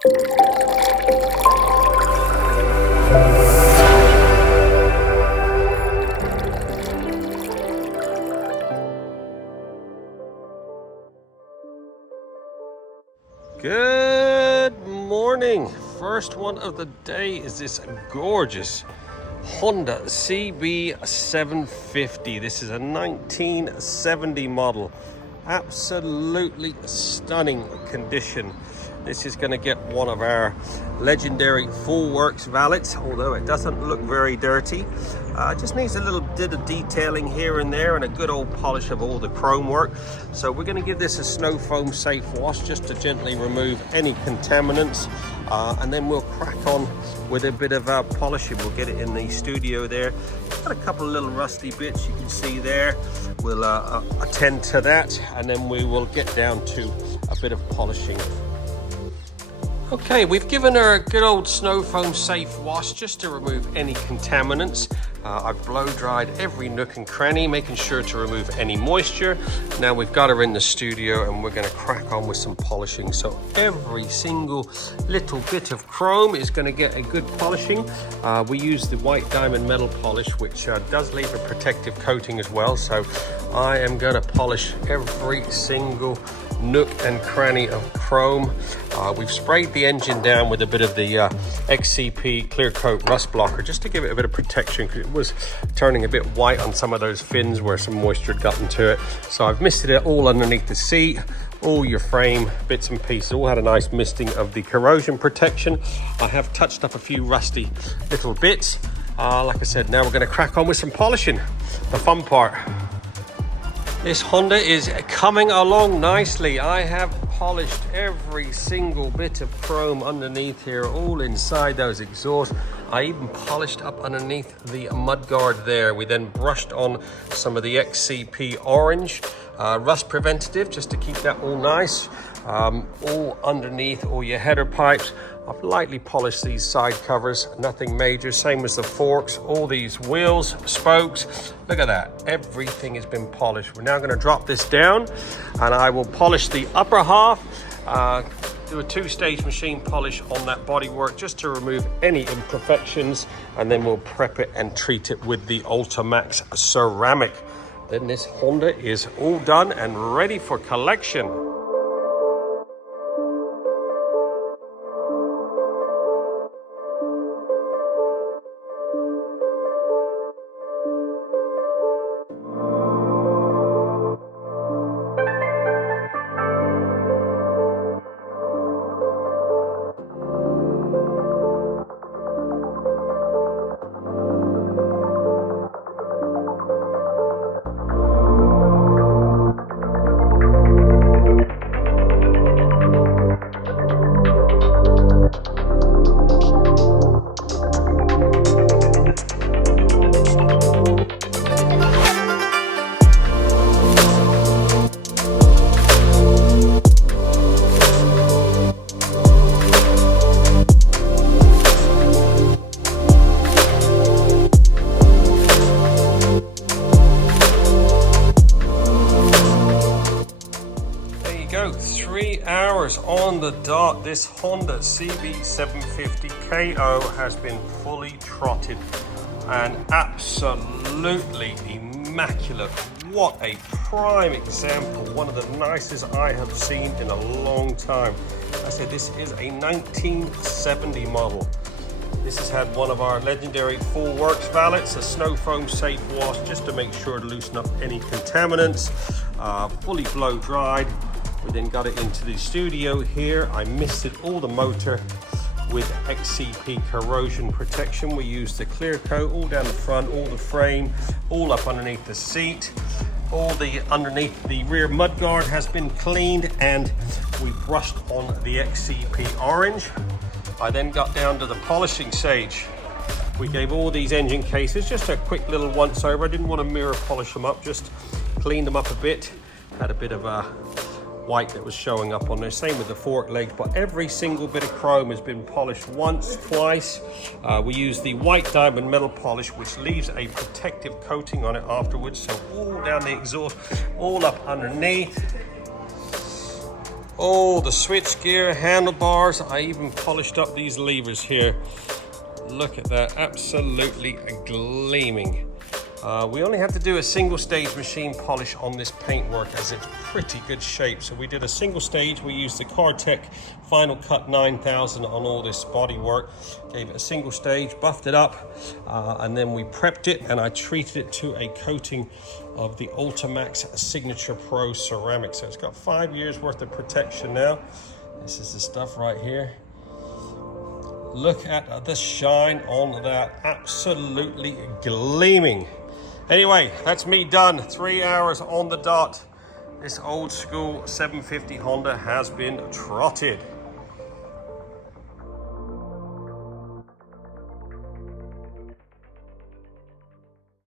Good morning. First one of the day is this gorgeous Honda Cb750. This is a 1970 model. Absolutely stunning condition. This is going to get one of our legendary full works valets, although it doesn't look very dirty. Just needs a little bit of detailing here and there and a good old polish of all the chrome work. So we're going to give this a Snowfoam safe wash just to gently remove any contaminants, and then we'll crack on with a bit of polishing. We'll get it in the studio there. Got a couple of little rusty bits you can see there. We'll attend to that, and then we will get down to a bit of polishing. Okay, we've given her a good old Snowfoam safe wash just to remove any contaminants. I've blow dried every nook and cranny, making sure to remove any moisture. Now we've got her in the studio and we're going to crack on with some polishing. So every single little bit of chrome is going to get a good polishing. We use the white diamond metal polish, which does leave a protective coating as well. So I am going to polish every single nook and cranny of chrome. We've sprayed the engine down with a bit of the XCP clear coat rust blocker just to give it a bit of protection, because it was turning a bit white on some of those fins where some moisture had gotten to it. So I've misted it all underneath the seat, all your frame bits and pieces, all had a nice misting of the corrosion protection. I have touched up a few rusty little bits. Like I said, now we're going to crack on with some polishing, the fun part. This Honda is coming along nicely. I have polished every single bit of chrome underneath here, all inside those exhausts. I even polished up underneath the mudguard there. We then brushed on some of the XCP orange rust preventative just to keep that all nice. All underneath all your header pipes. I've lightly polished these side covers, nothing major, same as the forks, all these wheels, spokes. Look at that, everything has been polished. We're now going to drop this down and I will polish the upper half, do a two-stage machine polish on that bodywork just to remove any imperfections, and then we'll prep it and treat it with the Ultimaxx ceramic. Then this Honda is all done and ready for collection. Go 3 hours on the dot. This Honda Cb750 Ko has been fully trotted and absolutely immaculate. What a prime example, one of the nicest I have seen in a long time. I said this is a 1970 model. This has had one of our legendary full works valets, a Snowfoam safe wash just to make sure to loosen up any contaminants, fully blow dried. We then got it into the studio here. I misted all the motor with XCP corrosion protection. We used the clear coat all down the front, all the frame, all up underneath the seat. All the underneath the rear mudguard has been cleaned, and we brushed on the XCP orange. I then got down to the polishing stage. We gave all these engine cases just a quick little once over. I didn't want to mirror polish them up, just cleaned them up a bit. Had a bit of a white that was showing up on there, same with the fork legs, but every single bit of chrome has been polished once, twice. We use the white diamond metal polish, which leaves a protective coating on it afterwards, so all down the exhaust, all up underneath. Oh, the switch gear, handlebars. I even polished up these levers here. Look at that, absolutely gleaming. We only have to do a single stage machine polish on this paintwork as it's pretty good shape. So we did a single stage. We used the Cartec Final Cut 9000 on all this bodywork. Gave it a single stage, buffed it up, and then we prepped it and I treated it to a coating of the Ultimaxx Signature Pro ceramic. So it's got 5 years worth of protection now. This is the stuff right here. Look at the shine on that, absolutely gleaming. Anyway, that's me done. 3 hours on the dot. This old school 750 Honda has been trotted.